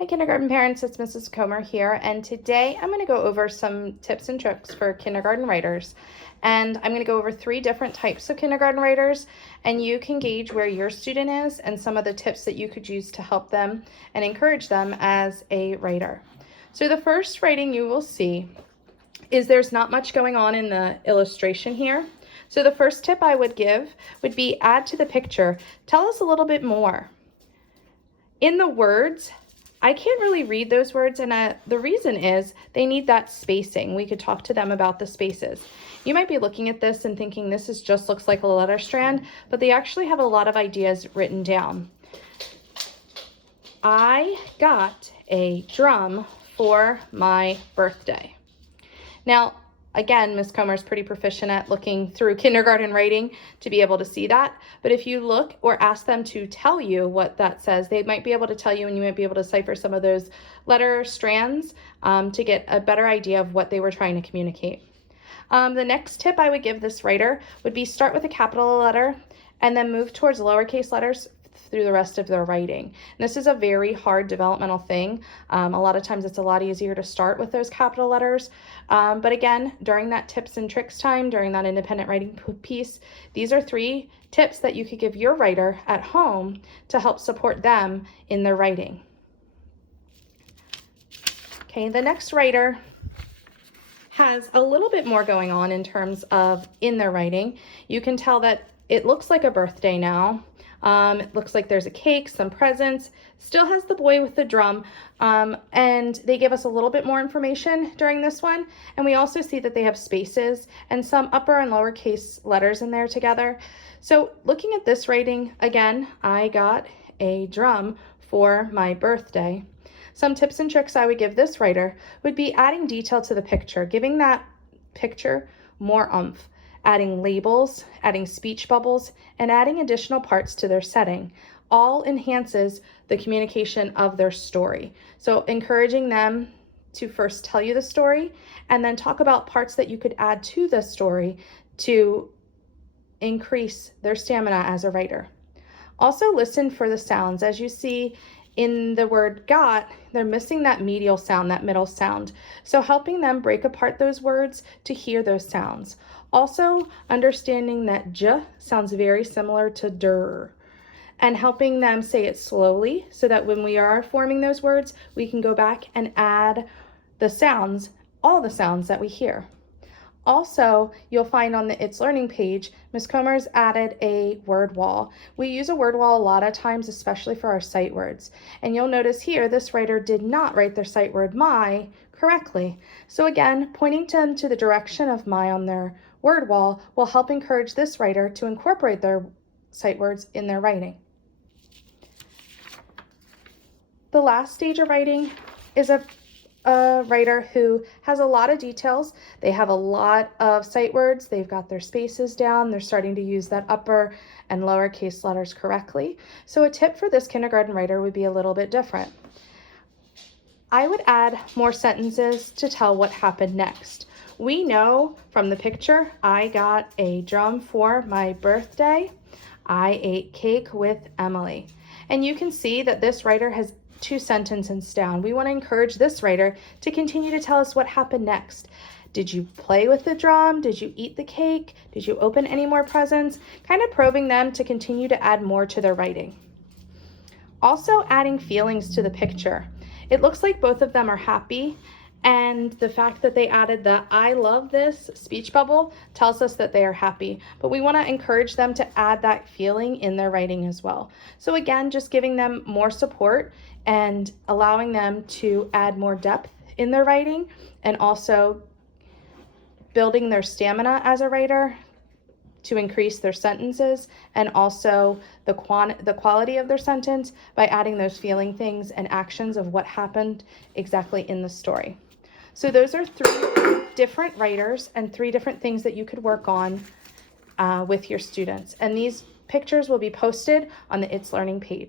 Hi kindergarten parents, it's Mrs. Comer here, and today I'm going to go over some tips and tricks for kindergarten writers. And I'm going to go over 3 different types of kindergarten writers, and you can gauge where your student is and some of the tips that you could use to help them and encourage them as a writer. So the first writing you will see is there's not much going on in the illustration here. So the first tip I would give would be add to the picture. Tell us a little bit more. In the words, I can't really read those words, and the reason is they need that spacing. We could talk to them about the spaces. You might be looking at this and thinking this just looks like a letter strand, but they actually have a lot of ideas written down. I got a drum for my birthday. Now, again, Ms. Comer is pretty proficient at looking through kindergarten writing to be able to see that. But if you look or ask them to tell you what that says, they might be able to tell you, and you might be able to decipher some of those letter strands to get a better idea of what they were trying to communicate. The next tip I would give this writer would be start with a capital letter and then move towards lowercase letters through the rest of their writing. And this is a very hard developmental thing. A lot of times it's a lot easier to start with those capital letters. But again, during that tips and tricks time, during that independent writing piece, these are 3 tips that you could give your writer at home to help support them in their writing. Okay, the next writer has a little bit more going on in terms of in their writing. You can tell that it looks like a birthday now. It looks like there's a cake, some presents, still has the boy with the drum, and they give us a little bit more information during this one. And we also see that they have spaces and some upper and lowercase letters in there together. So looking at this writing, again, I got a drum for my birthday. Some tips and tricks I would give this writer would be adding detail to the picture, giving that picture more oomph. Adding labels, adding speech bubbles, and adding additional parts to their setting all enhances the communication of their story. So encouraging them to first tell you the story and then talk about parts that you could add to the story to increase their stamina as a writer. Also listen for the sounds. As you see in the word got, they're missing that medial sound, that middle sound. So helping them break apart those words to hear those sounds. Also understanding that j sounds very similar to der, and helping them say it slowly so that when we are forming those words, we can go back and add the sounds, all the sounds that we hear. Also, you'll find on the It's Learning page, Ms. Comer's added a word wall. We use a word wall a lot of times, especially for our sight words. And you'll notice here, this writer did not write their sight word my correctly. So again, pointing them to the direction of my on their word wall will help encourage this writer to incorporate their sight words in their writing. The last stage of writing is a writer who has a lot of details. They have a lot of sight words. They've got their spaces down. They're starting to use that upper and lowercase letters correctly. So a tip for this kindergarten writer would be a little bit different. I would add more sentences to tell what happened next. We know from the picture, I got a drum for my birthday. I ate cake with Emily. And you can see that this writer has 2 sentences down. We want to encourage this writer to continue to tell us what happened next. Did you play with the drum? Did you eat the cake? Did you open any more presents? Kind of probing them to continue to add more to their writing. Also adding feelings to the picture. It looks like both of them are happy, and the fact that they added the I love this speech bubble tells us that they are happy, but we want to encourage them to add that feeling in their writing as well. So again, just giving them more support and allowing them to add more depth in their writing, and also building their stamina as a writer to increase their sentences, and also the quality of their sentence by adding those feeling things and actions of what happened exactly in the story. So those are 3 different writers and 3 different things that you could work on with your students. And these pictures will be posted on the It's Learning page.